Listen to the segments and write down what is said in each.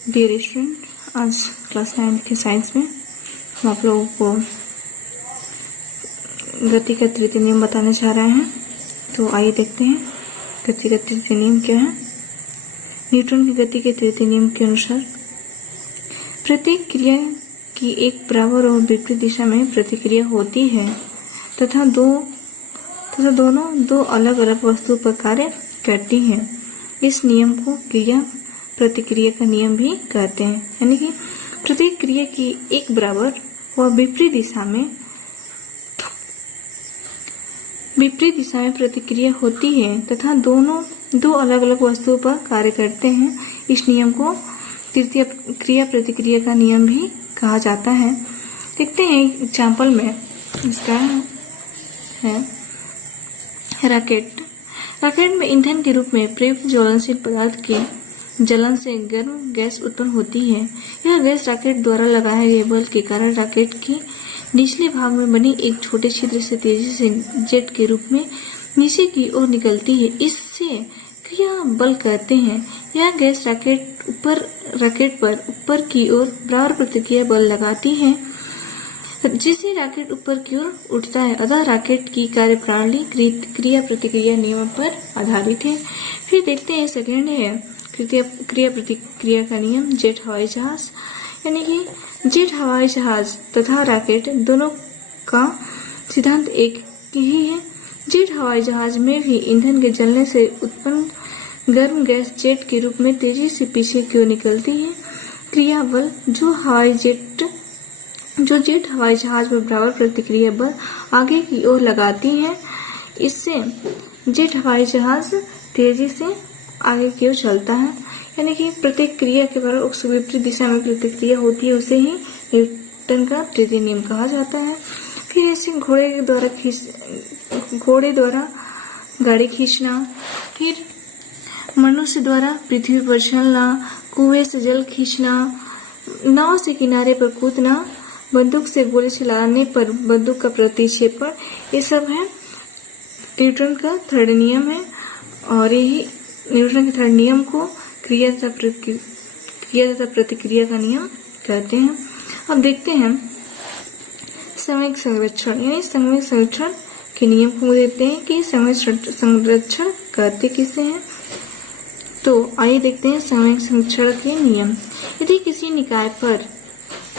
Dear student, आज class 9 के science में हम आप लोगों को गति का तृतीय नियम बताने जा रहे हैं। तो आइए देखते हैं गति का तृतीय नियम क्या है। न्यूटन की गति के तृतीय नियम के अनुसार प्रत्येक क्रिया की एक बराबर और विपरीत दिशा में प्रतिक्रिया होती है तथा दोनों दो अलग अलग वस्तुओं पर कार्य करती हैं। इस नियम को क्रिया प्रतिक्रिया का नियम भी कहते हैं। यानी कि प्रत्येक क्रिया की एक बराबर व विपरीत दिशा में प्रतिक्रिया होती है तथा दोनों दो अलग अलग वस्तुओं पर कार्य करते हैं। इस नियम को तृतीय क्रिया प्रतिक्रिया का नियम भी कहा जाता है। देखते हैं एग्जाम्पल में इसका है रॉकेट। रॉकेट में ईंधन के रूप में प्रयुक्त ज्वलनशील पदार्थ के जलन से गर्म गैस उत्पन्न होती है। यह गैस रॉकेट द्वारा लगाए गए बल के कारण रॉकेट की निचले भाग में बनी एक छोटे छिद्र से तेजी से जेट के रूप में नीचे की ओर निकलती है। इससे क्रिया बल कहते हैं। यह गैस रॉकेट पर ऊपर की ओर बराबर प्रतिक्रिया बल लगाती है जिससे रॉकेट ऊपर की ओर उठता है। अतः रॉकेट की कार्यप्रणाली क्रिया प्रतिक्रिया नियम पर आधारित है। फिर देखते हैं सेकेंड है क्रिया प्रतिक्रिया का नियम। जेट हवाई जहाज, यानी कि जेट हवाई जहाज तथा रॉकेट दोनों का सिद्धांत एक ही है। जेट हवाई जहाज में भी ईंधन के जलने से उत्पन्न गर्म गैस जेट के रूप में तेजी से पीछे की ओर निकलती है। क्रिया बल जो जेट हवाई जहाज में बराबर प्रतिक्रिया बल आगे की ओर लगाती है, इससे जेट हवाई जहाज तेजी से आगे की ओर चलता है। यानी कि प्रत्येक क्रिया के बराबर उसके विपरीत दिशा में प्रतिक्रिया होती है, उसे ही न्यूटन का तृतीय नियम कहा जाता है। फिर ऐसे घोड़े द्वारा गाड़ी खींचना, फिर मनुष्य द्वारा पृथ्वी पर चलना, कुएं से जल खींचना, नाव से किनारे पर कूदना, बंदूक से गोली चलाने पर बंदूक का प्रतिक्षेपण, ये सब है न्यूटन का थर्ड नियम है। और यही न्यूटन के थर्ड नियम को क्रिया तथा प्रतिक्रिया का नियम कहते हैं। अब देखते हैं समवेग संरक्षण, यानी समवेग संरक्षण के नियम को देखते हैं कि समवेग संरक्षण कहते किसे हैं। तो आइए देखते हैं समवेग संरक्षण के नियम। यदि किसी निकाय पर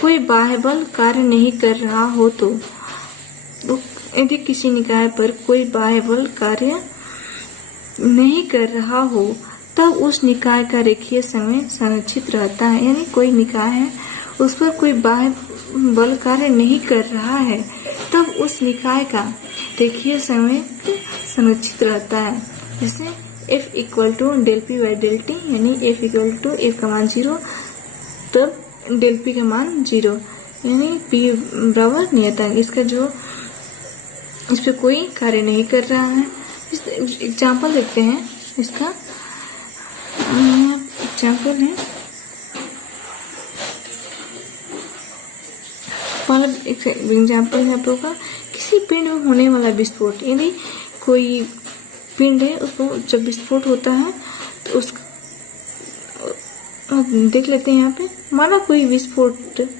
कोई बाह्य बल कार्य नहीं कर रहा हो तो यदि किसी निकाय पर कोई बाह्य बल कार्य नहीं कर रहा हो तब उस निकाय का रेखीय संवेग संरक्षित रहता है। यानी कोई निकाय है, उस पर कोई बाह्य बल कार्य नहीं कर रहा है तब उस निकाय का रेखीय संवेग संरक्षित रहता है। जैसे F equal to del P by del T, यानी F इक्वल टू F का मान 0 तब डेल पी का मान 0, यानी P बराबर नियतांक। इसका जो इस पे कोई कार्य नहीं कर रहा है। एग्जाम्पल देखते हैं इसका। एग्जाम्पल है पहला एग्जाम्पल है आप लोगों का किसी पिंड में होने वाला विस्फोट। यदि कोई पिंड है, उसको जब विस्फोट होता है तो देख लेते हैं यहाँ पे। माना कोई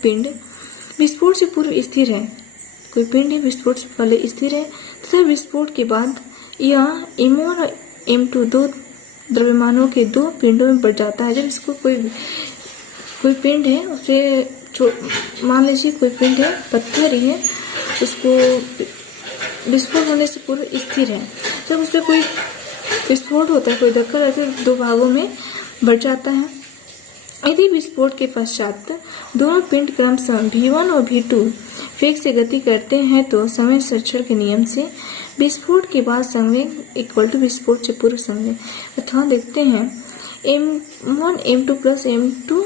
पिंड विस्फोट से पूर्व स्थिर है। कोई पिंड है, विस्फोट से पहले स्थिर है तथा विस्फोट के बाद यह M1 और M2 दो द्रव्यमानों के दो पिंडों में बढ़ जाता है। जब इसको कोई पिंड है, उसे मान लीजिए कोई पिंड है, पत्थर ही है, उसको विस्फोट होने से पूर्व स्थिर है। जब उस पर कोई विस्फोट होता है, कोई धक्का रहता है, दो भागों में बढ़ जाता है। यदि विस्फोट के पश्चात दोनों पिंड क्रमशः V1 और V2 वेग से गति करते हैं तो संवेग संरक्षण के नियम से विस्फोट के बाद संवेग इक्वल टू विस्फोट से पूर्व संवेग। अथवा देखते हैं M1 M2 plus M2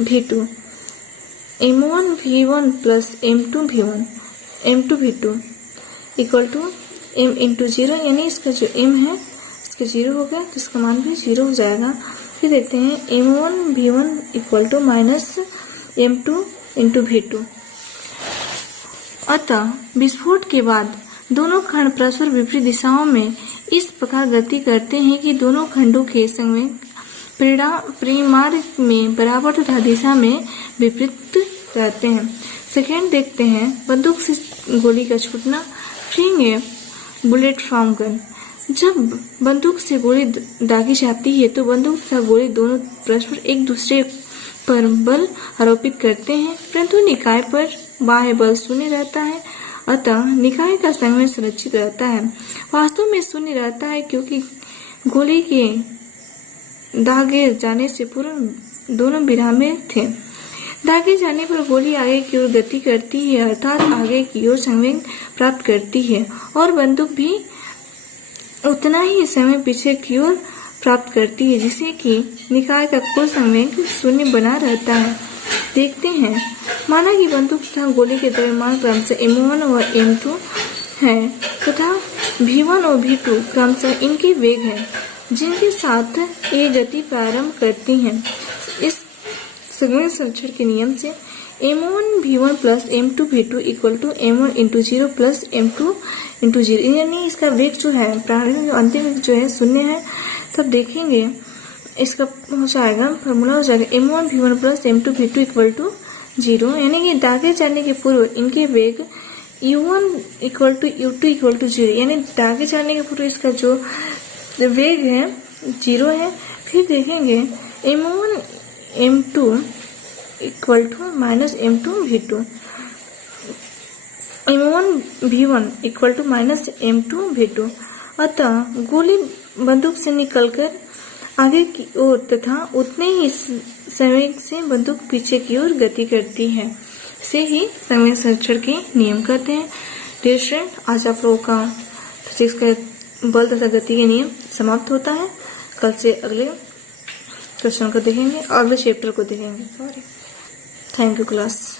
V2, M1 V1 plus M2 V2 equal to M into 0, यानी इसका जो M है इसका 0 हो गया तो इसका मान भी 0 हो जाएगा। फिर देखते हैं M1 V1 equal to minus M2 into V2। अतः विस्फोट के बाद दोनों खंड परस्पर विपरीत दिशाओं में इस प्रकार गति करते हैं कि दोनों खंडों के संवेग परिमाण में बराबर तथा दिशा में विपरीत रहते हैं। सेकेंड देखते हैं बंदूक से गोली का छूटना। फिंग ए बुलेट फ्रॉम गन। जब बंदूक से गोली दागी जाती है तो बंदूक तथा गोली दोनों परस्पर एक दूसरे पर बल आरोपित करते हैं, परंतु निकाय पर बाह्य बल शून्य रहता है, अतः निकाय का संवेग सुरक्षित रहता है। वास्तव में शून्य रहता है क्योंकि गोली के दागे जाने से पूर्व दोनों विराम में थे। दागे जाने पर गोली आगे की ओर गति करती है, अर्थात आगे की ओर संवेग प्राप्त करती है, और बंदूक भी उतना ही समय पीछे की ओर प्राप्त करती है, जिससे कि निकाय का कुल संवेग शून्य बना रहता है। देखते हैं, माना कि बंदूक तथा गोली के द्रव्यमान क्रमशः m1 और m2 है तथा v1 और v2 क्रमशः इनके वेग हैं, जिनके साथ ये गति प्रारंभ करती हैं। इस संवेग संरक्षण के नियम से m1 v1 plus m2 v2 equal to m1 into 0 plus m2 into 0, यानी इसका वेग जो है प्रारंभिक अंतिम वेग जो है शून्य है। तब देखेंगे इसका हो जाएगा, फॉर्मूला हो जाएगा m1 v1 plus m2 v2 equal to 0, यानी कि दागे जाने के पूर्व इनके वेग u1 equal to u2 equal to 0, यानी दागे जाने के पूर्व इसका जो वेग है 0 है। फिर देखेंगे m1 m2 equal to minus m2 v2, m1 v1 equal to minus m2 v2, अतः गोली बंदूक से निकलकर आगे की ओर तथा उतने ही संवेग से बंदूक पीछे की ओर गति करती है। इसे ही संवेग संरक्षण के नियम कहते हैं। डियर स्टूडेंट, आज आप लोगों का फिजिक्स का बल तथा गति के नियम समाप्त होता है। कल से अगले क्वेश्चन को देखेंगे, अगले चैप्टर को देखेंगे। Thank you class.